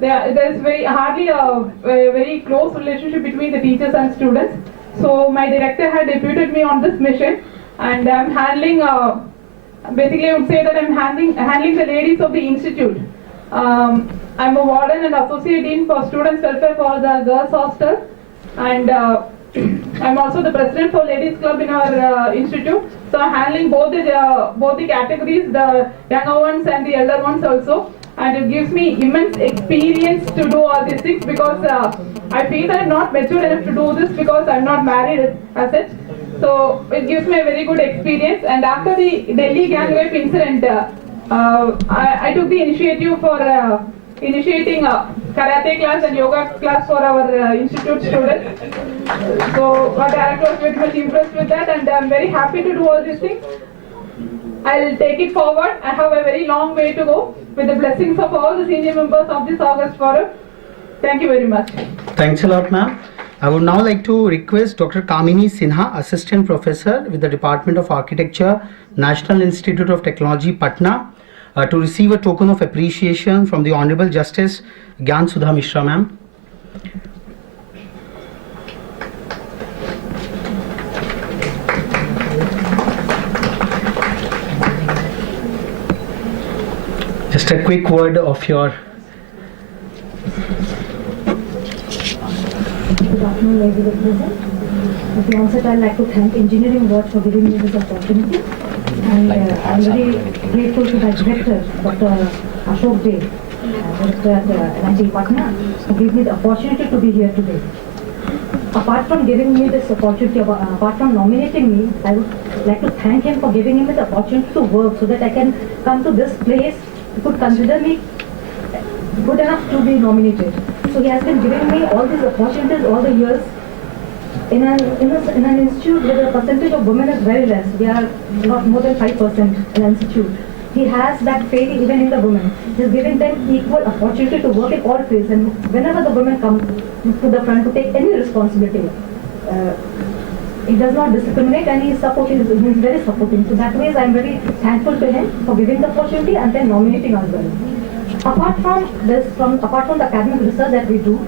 there's hardly a very close relationship between the teachers and students. So my director had deputed me on this mission, and I'm handling. Basically, I would say that I'm handling the ladies of the institute. I'm a warden and associate dean for students welfare for the girls hostel, and I'm also the president for ladies club in our institute. So I'm handling both the categories, the younger ones and the elder ones also. And it gives me immense experience to do all these things, because I feel I'm not mature enough to do this because I'm not married as such. So it gives me a very good experience. And after the Delhi gang rape incident, I took the initiative for initiating a karate class and yoga class for our institute students. So our director was very much impressed with that, and I'm very happy to do all these things. I'll take it forward. I have a very long way to go, with the blessings of all the senior members of this August Forum. Thank you very much. Thanks a lot, ma'am. I would now like to request Dr. Kamini Sinha, Assistant Professor with the Department of Architecture, National Institute of Technology, Patna, to receive a token of appreciation from the Honorable Justice Gyan Sudha Mishra, ma'am. Just a quick word of your... Good afternoon, ladies and gentlemen. At the onset, I'd like to thank Engineering Watch for giving me this opportunity. And I'm very grateful to my director, Dr. Ashok Dey, director at NIT Patna, who gave me the opportunity to be here today. Apart from giving me this opportunity, apart from nominating me, I would like to thank him for giving me the opportunity to work so that I can come to this place. He could consider me good enough to be nominated. So he has been giving me all these opportunities all the years. In an institute where the percentage of women is very less, we are not more than 5% in an institute. He has that faith even in the women. He's giving them equal opportunity to work in all fields, and whenever the women come to the front to take any responsibility, he does not discriminate, and he is very supporting. So that way, I'm very thankful to him for giving the opportunity and then nominating as well. Apart from this, apart from the academic research that we do,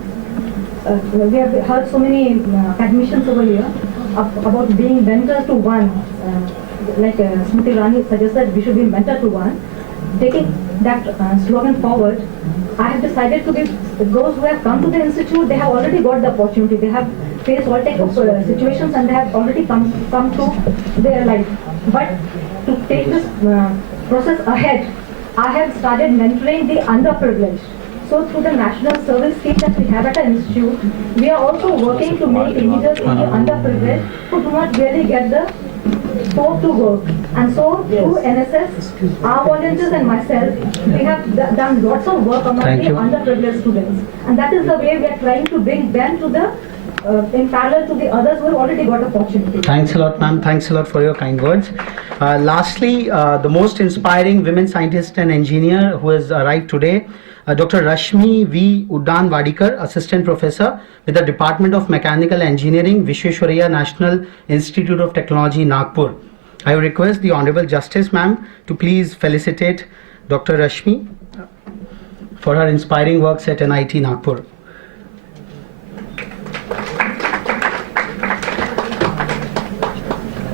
we have heard so many academicians over here about being mentors to one. Like Smriti Irani suggested, we should be mentor to one. Taking that slogan forward, I have decided to give those who have come to the institute, they have already got the opportunity. They have faced all types of situations and they have already come to their life. But to take this process ahead, I have started mentoring the underprivileged. So through the national service scheme that we have at our institute, we are also working to make individuals in the underprivileged who do not really get the scope to work. And so through NSS, our volunteers and myself, we have done lots of work among the underprivileged students. And that is the way we are trying to bring them to the in parallel to the others who have already got opportunity. Thanks a lot, ma'am. Thanks a lot for your kind words. Lastly, the most inspiring women scientist and engineer who has arrived today, Dr. Rashmi V. Uddan Wadikar, Assistant Professor with the Department of Mechanical Engineering, Vishweshwaraya National Institute of Technology, Nagpur. I request the Honorable Justice, ma'am, to please felicitate Dr. Rashmi for her inspiring works at NIT Nagpur.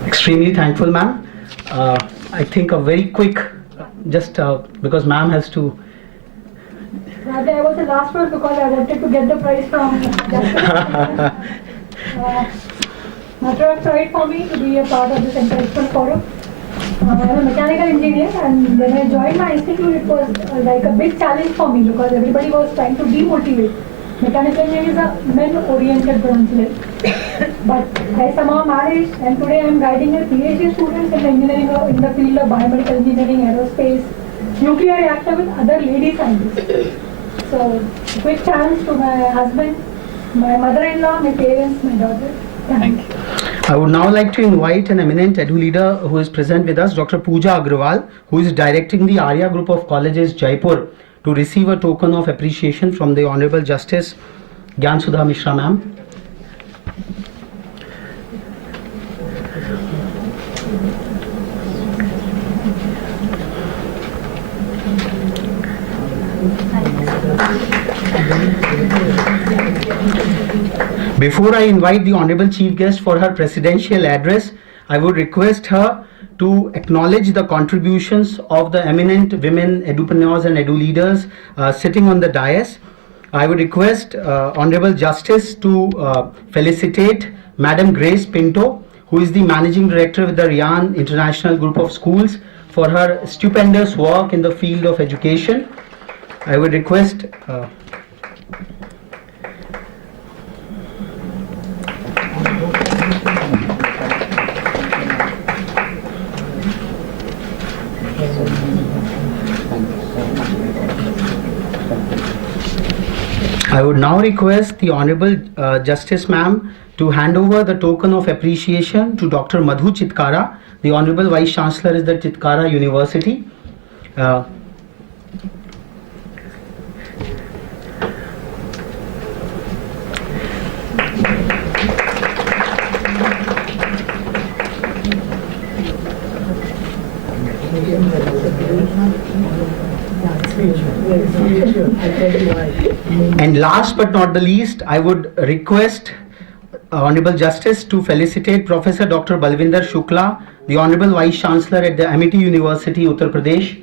Extremely thankful, ma'am. I think a very quick, just because ma'am has to. Rather, I was the last one because I wanted to get the prize from Justice. Matter of pride for me to be a part of this intellectual forum. I'm a mechanical engineer, and when I joined my institute, it was like a big challenge for me because everybody was trying to demotivate. Mechanical engineering is a men-oriented branch, but I somehow managed, and today I am guiding a PhD students in engineering in the field of biomedical engineering, aerospace, nuclear reactor with other lady scientists. So, quick thanks to my husband, my mother-in-law, my parents, my daughter. Thank you. I would now like to invite an eminent edu leader who is present with us, Dr. Pooja Agrawal, who is directing the Arya Group of Colleges, Jaipur, to receive a token of appreciation from the Honorable Justice Gyan Sudha Mishra, ma'am. Before I invite the Honorable Chief Guest for her presidential address, I would request her to acknowledge the contributions of the eminent women edupreneurs and edu leaders sitting on the dais. I would request Honorable Justice to felicitate Madam Grace Pinto, who is the Managing Director with the Rian International Group of Schools, for her stupendous work in the field of education. I would request I would now request the Honorable Justice Ma'am to hand over the token of appreciation to Dr. Madhu Chitkara. The Honorable Vice Chancellor is the Chitkara University. And last but not the least, I would request Honorable Justice to felicitate Professor Dr. Balvinder Shukla, the Honorable Vice Chancellor at the Amity University, Uttar Pradesh,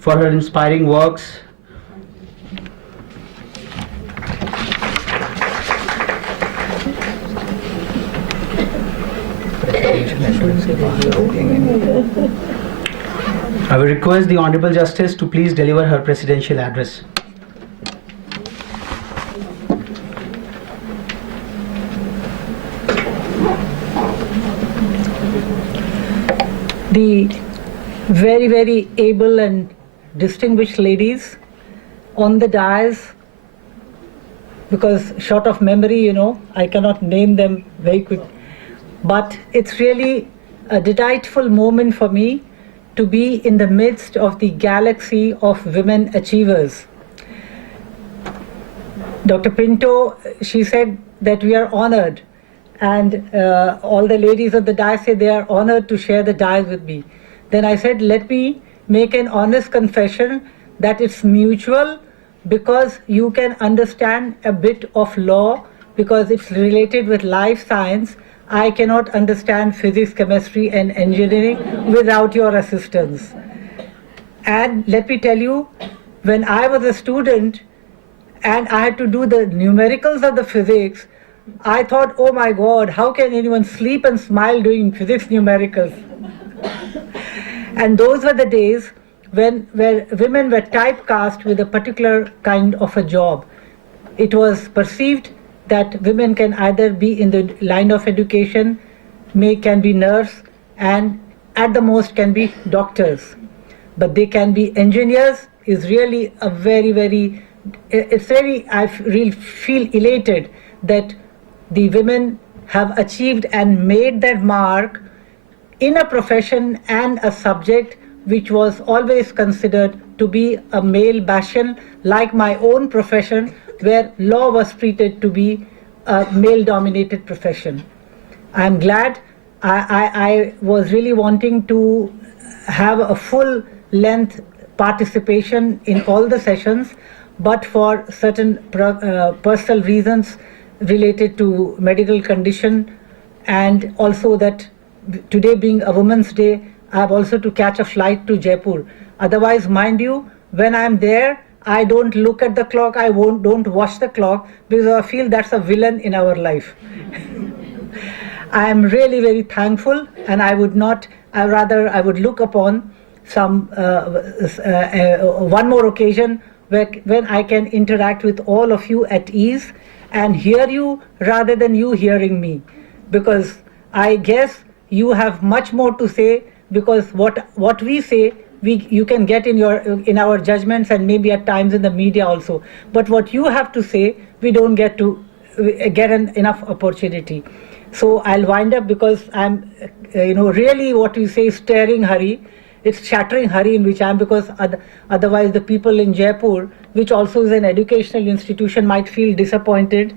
for her inspiring works. I will request the Honorable Justice to please deliver her presidential address. The very, very able and distinguished ladies on the dais, because short of memory, you know, I cannot name them very quick, but it's really a delightful moment for me to be in the midst of the galaxy of women achievers. Dr. Pinto, she said that we are honored, and all the ladies of the dais say they are honored to share the dais with me. Then I said, let me make an honest confession that it's mutual, because you can understand a bit of law because it's related with life science. I cannot understand physics, chemistry and engineering without your assistance. And let me tell you, when I was a student and I had to do the numericals of the physics, I thought, oh my God, how can anyone sleep and smile doing physics numericals? And those were the days where women were typecast with a particular kind of a job. It was perceived that women can either be in the line of education, can be nurse, and at the most can be doctors. But they can be engineers is really a very, very, it's really, I really feel elated that the women have achieved and made their mark in a profession and a subject which was always considered to be a male bastion, like my own profession, where law was treated to be a male-dominated profession. I'm glad. I was really wanting to have a full-length participation in all the sessions, but for certain personal reasons related to medical condition, and also that today being a Women's Day, I have also to catch a flight to Jaipur. Otherwise, mind you, when I'm there, I don't look at the clock, don't watch the clock, because I feel that's a villain in our life. I am really very thankful, and I would look upon some one more occasion when I can interact with all of you at ease and hear you rather than you hearing me, because I guess you have much more to say, because what we say you can get in our judgments and maybe at times in the media also, but what you have to say we don't get enough opportunity. So I'll wind up, because I'm really what you say is stirring hurry. It's shattering hurry in which I am, because otherwise the people in Jaipur, which also is an educational institution, might feel disappointed.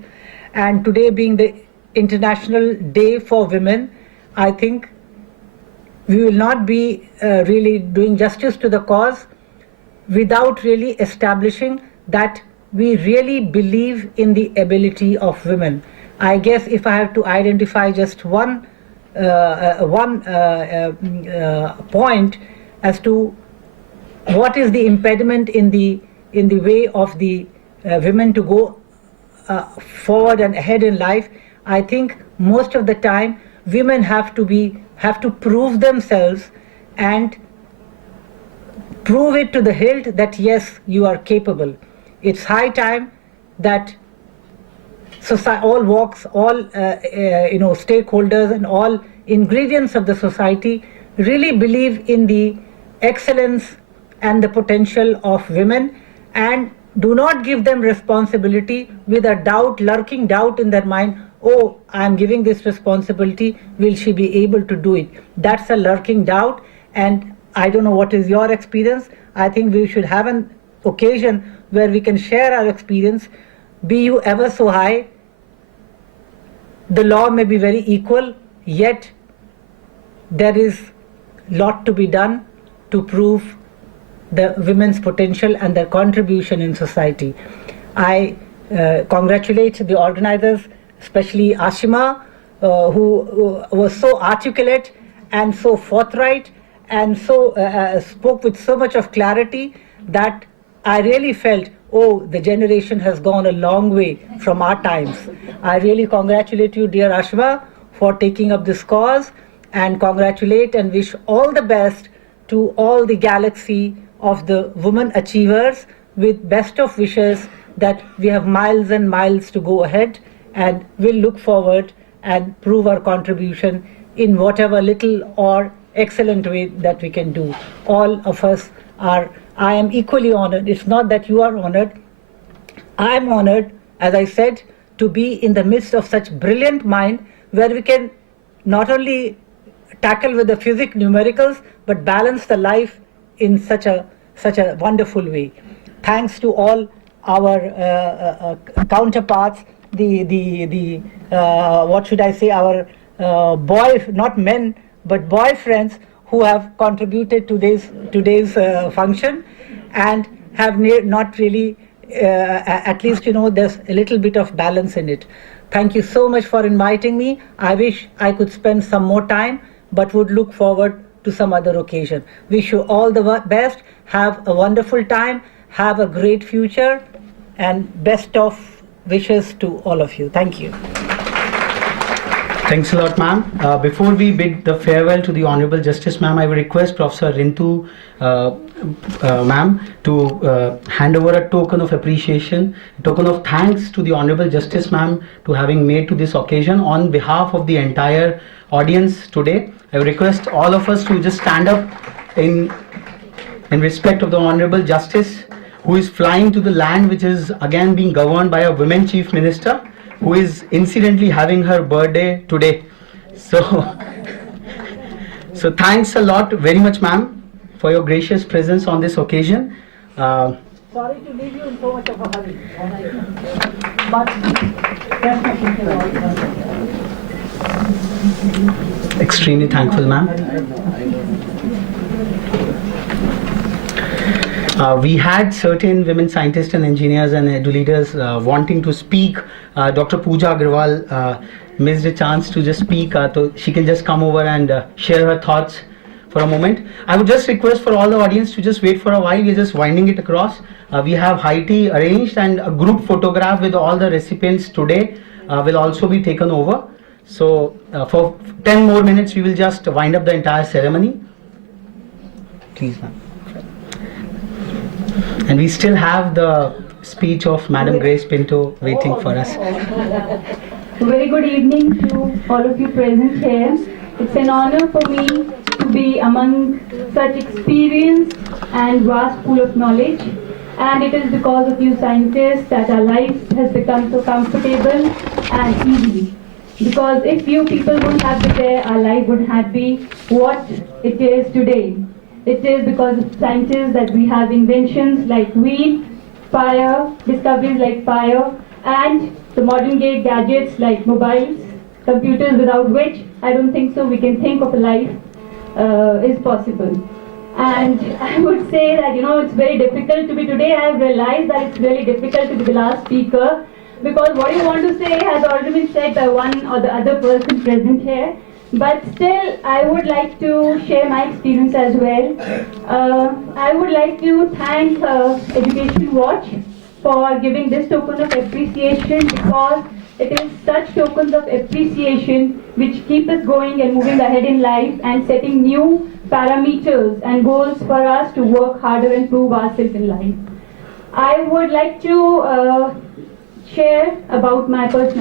And today being the International Day for Women, I think we will not be really doing justice to the cause without really establishing that we really believe in the ability of women. I guess if I have to identify just one point as to what is the impediment in the way of the women to go forward and ahead in life, I think most of the time women have to prove themselves and prove it to the hilt that yes, you are capable. It's high time that all walks, all stakeholders and all ingredients of the society really believe in the excellence and the potential of women, and do not give them responsibility with a doubt, lurking doubt in their mind. Oh, I am giving this responsibility, will she be able to do it? That's a lurking doubt, and I don't know what is your experience. I think we should have an occasion where we can share our experience. Be you ever so high, the law may be very equal, yet there is lot to be done to prove the women's potential and their contribution in society. I congratulate the organizers, especially Ashima, who was so articulate and so forthright and so spoke with so much of clarity that I really felt, oh, the generation has gone a long way from our times. I really congratulate you, dear Ashima, for taking up this cause, and congratulate and wish all the best to all the galaxy of the women achievers, with best of wishes that we have miles and miles to go ahead, and we'll look forward and prove our contribution in whatever little or excellent way that we can do. All of us are, I am equally honored. It's not that you are honored. I am honored, as I said, to be in the midst of such brilliant mind, where we can not only tackle with the physics, numericals, but balance the life in such a wonderful way. Thanks to all our counterparts, what should I say, our not men, but boyfriends who have contributed to today's function, and have not really, at least there's a little bit of balance in it. Thank you so much for inviting me. I wish I could spend some more time, but would look forward to some other occasion. Wish you all the best. Have a wonderful time. Have a great future, and best of wishes to all of you. Thank you. Thanks a lot, ma'am. Before we bid the farewell to the Honorable Justice, ma'am, I will request Professor Rintu, ma'am, to hand over a token of appreciation, a token of thanks to the Honorable Justice, ma'am, to having made to this occasion on behalf of the entire audience today. I will request all of us to just stand up in respect of the Honorable Justice, who is flying to the land which is again being governed by a women Chief Minister, who is incidentally having her birthday today. So thanks a lot very much, ma'am, for your gracious presence on this occasion. Sorry to leave you in so much of a hurry, but Extremely thankful, ma'am. We had certain women scientists and engineers and edu leaders wanting to speak. Dr. Pooja Agarwal missed a chance to just speak, so she can just come over and share her thoughts for a moment. I would just request for all the audience to just wait for a while. We're just winding it across. We have high tea arranged, and a group photograph with all the recipients today will also be taken over. So for 10 more minutes, we will just wind up the entire ceremony. Please, ma'am. And we still have the speech of Madam Grace Pinto waiting for us. Very good evening to all of you present here. It's an honor for me to be among such experience and vast pool of knowledge. And it is because of you scientists that our life has become so comfortable and easy. Because if you people wouldn't have been there, our life wouldn't have been what it is today. It is because of scientists that we have inventions like wheat, fire, discoveries like fire, and the modern day gadgets like mobiles, computers, without which I don't think so we can think of a life is possible. And I would say that, it's very difficult to be today. I have realized that it's really difficult to be the last speaker because what you want to say has already been said by one or the other person present here. But still, I would like to share my experience as well. I would like to thank Education Watch for giving this token of appreciation because it is such tokens of appreciation which keep us going and moving ahead in life and setting new parameters and goals for us to work harder and prove ourselves in life. I would like to share about myself.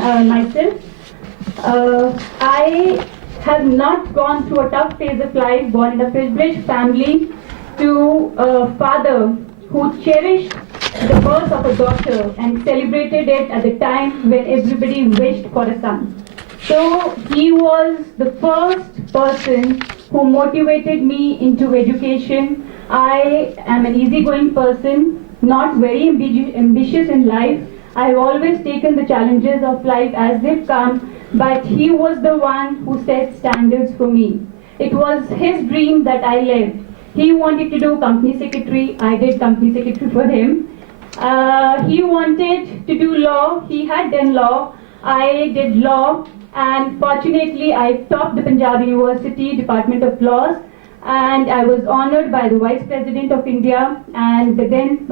I have not gone through a tough phase of life, born in a privileged family to a father who cherished the birth of a daughter and celebrated it at the time when everybody wished for a son. So he was the first person who motivated me into education. I am an easygoing person, not very ambitious in life. I've always taken the challenges of life as they've come, but he was the one who set standards for me. It was his dream that I lived. He wanted to do company secretary. I did company secretary for him. He wanted to do law. He had done law. I did law. And fortunately, I topped the Punjab University Department of Laws. And I was honored by the Vice President of India and then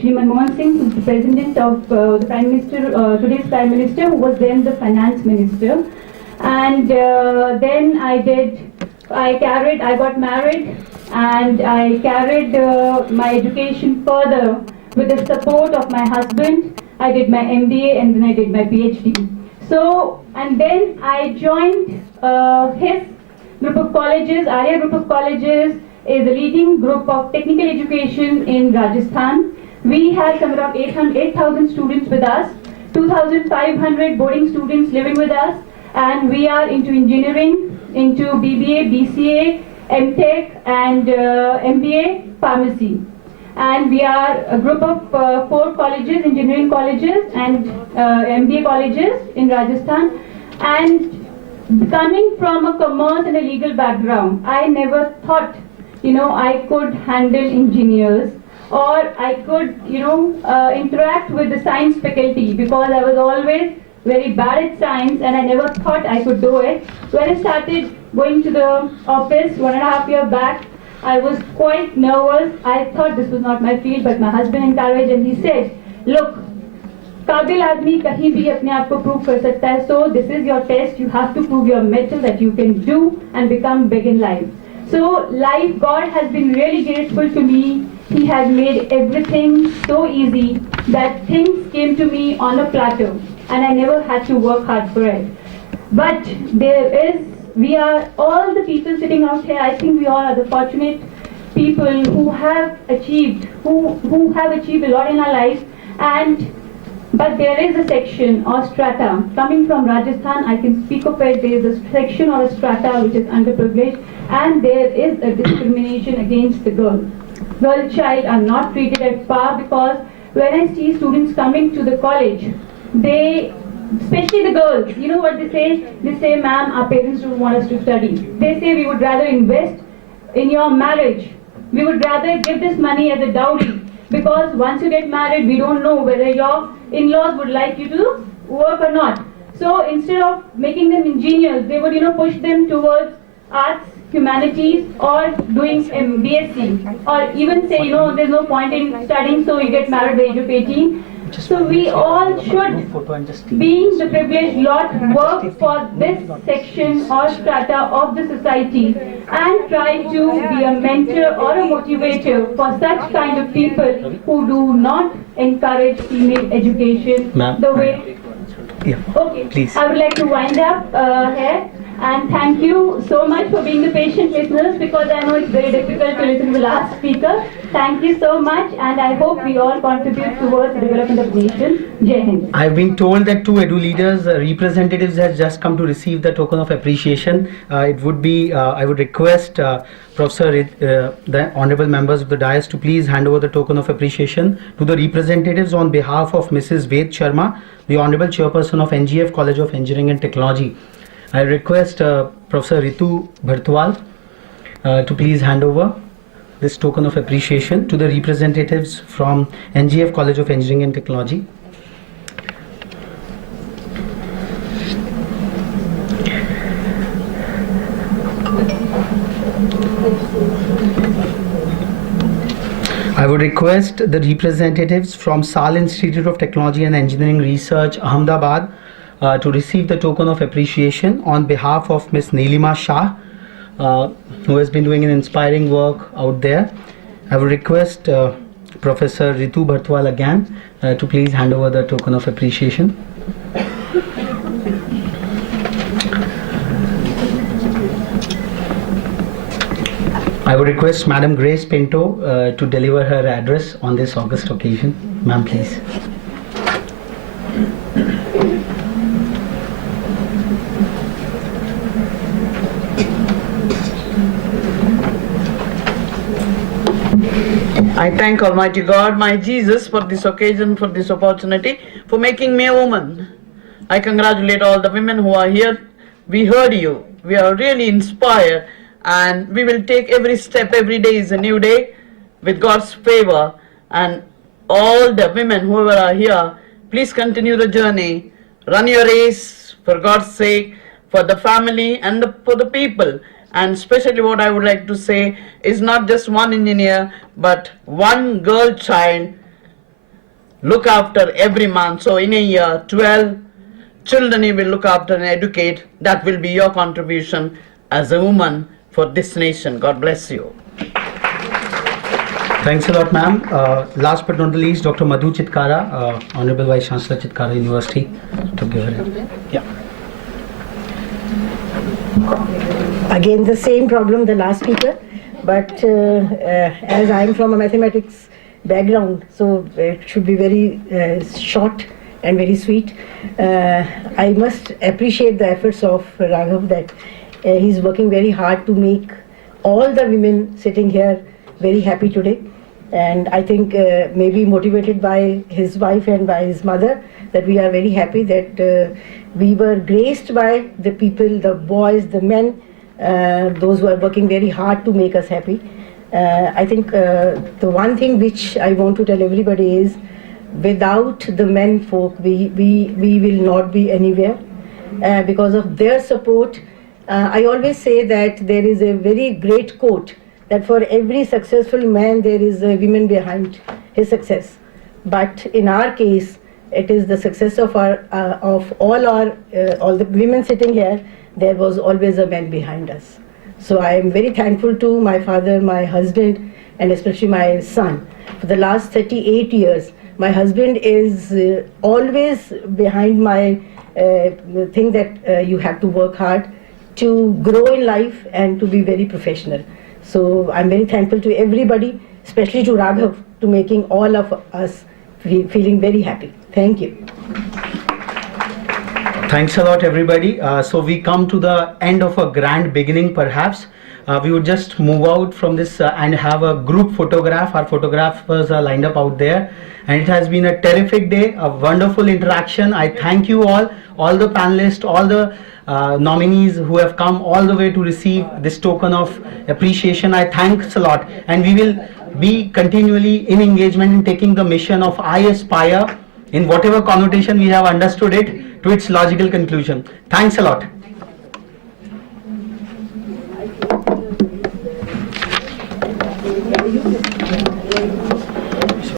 Shri Manmohan Singh, who's the President of the Prime Minister, today's Prime Minister, who was then the Finance Minister. And then I got married and I carried my education further with the support of my husband. I did my MBA and then I did my PhD. So, and then I joined his group of colleges. Arya Group of Colleges is a leading group of technical education in Rajasthan. We have some around 8,000 students with us, 2,500 boarding students living with us, and we are into engineering, into BBA, BCA, MTech, and MBA pharmacy. And we are a group of 4 colleges, engineering colleges and MBA colleges in Rajasthan. And coming from a commerce and a legal background, I never thought, I could handle engineers or I could, interact with the science faculty because I was always very bad at science and I never thought I could do it. When I started going to the office 1.5 years back, I was quite nervous. I thought this was not my field, but my husband encouraged and he said, look, काबिल आदमी कहीं भी अपने आप को prove कर सकता है. So this is your test. You have to prove your mettle that you can do and become big in life. So life, God has been really grateful to me. He has made everything so easy that things came to me on a platter and I never had to work hard for it. But we are all the people sitting out here, I think we all are the fortunate people who have achieved, who have achieved a lot in our life. But there is a section or strata. Coming from Rajasthan, I can speak of it. There is a section or a strata which is underprivileged, and there is a discrimination against the girl. Girl child are not treated at par because when I see students coming to the college, especially the girls, you know what they say? They say, ma'am, our parents don't want us to study. They say we would rather invest in your marriage. We would rather give this money as a dowry because once you get married, we don't know whether your in-laws would like you to work or not. So instead of making them engineers, they would, push them towards arts, humanities, or doing BSc, or even say, there's no point in studying, so you get married at the age of 18. So we all should, being the privileged lot, work for this section or strata of the society and try to be a mentor or a motivator for such kind of people who do not encourage female education the way. Yeah. Okay, please. I would like to wind up here. And thank you so much for being the patient listeners because I know it's very difficult to listen to the last speaker. Thank you so much and I hope we all contribute towards the development of the nation. Jai Hind. I've been told that 2 Edu leaders, representatives has just come to receive the token of appreciation. It would be, I would request Professor, the honorable members of the dais to please hand over the token of appreciation to the representatives on behalf of Mrs. Ved Sharma, the Honorable Chairperson of NGF College of Engineering and Technology. I request Professor Ritu Bhartwal to please hand over. this token of appreciation to the representatives from NGF College of Engineering and Technology. I would request the representatives from SAL Institute of Technology and Engineering Research, Ahmedabad, to receive the token of appreciation on behalf of Ms. Neelima Shah, who has been doing an inspiring work out there. I would request Professor Ritu Bhartwal again to please hand over the token of appreciation. I would request Madam Grace Pinto to deliver her address on this August occasion. Ma'am, please. I thank Almighty God, my Jesus, for this occasion, for this opportunity, for making me a woman. I congratulate all the women who are here. We heard you. We are really inspired, and we will take every step. Every day is a new day with God's favor. And all the women, whoever are here, please continue the journey. Run your race for God's sake, for the family and for the people. And especially what I would like to say is not just one engineer, but one girl child look after every month. So in a year, 12 children you will look after and educate. That will be your contribution as a woman for this nation. God bless you. Thanks a lot, ma'am. Last but not the least, Dr. Madhu Chitkara, Honorable Vice Chancellor, Chitkara University, to give her. Yeah. Again, the same problem, the last speaker, but as I'm from a mathematics background, so it should be very short and very sweet. I must appreciate the efforts of Raghav, that he's working very hard to make all the women sitting here very happy today. And I think maybe motivated by his wife and by his mother, that we are very happy that we were graced by the people, the boys, the men, those who are working very hard to make us happy. I think the one thing which I want to tell everybody is, without the men folk, we will not be anywhere. Because of their support, I always say that there is a very great quote, that for every successful man there is a woman behind his success. But in our case, it is the success of all the women sitting here. There was always a man behind us. So I am very thankful to my father, my husband, and especially my son. For the last 38 years, my husband is always behind my thing that you have to work hard to grow in life and to be very professional. So I'm very thankful to everybody, especially to Raghav, to making all of us feeling very happy. Thank you. Thanks a lot, everybody. So we come to the end of a grand beginning, perhaps. We would just move out from this and have a group photograph. Our photographers are lined up out there. And it has been a terrific day, a wonderful interaction. I thank you all the panelists, all the nominees who have come all the way to receive this token of appreciation. I thanks a lot. And we will be continually in engagement in taking the mission of I Aspire, in whatever connotation we have understood it, to its logical conclusion. Thanks a lot.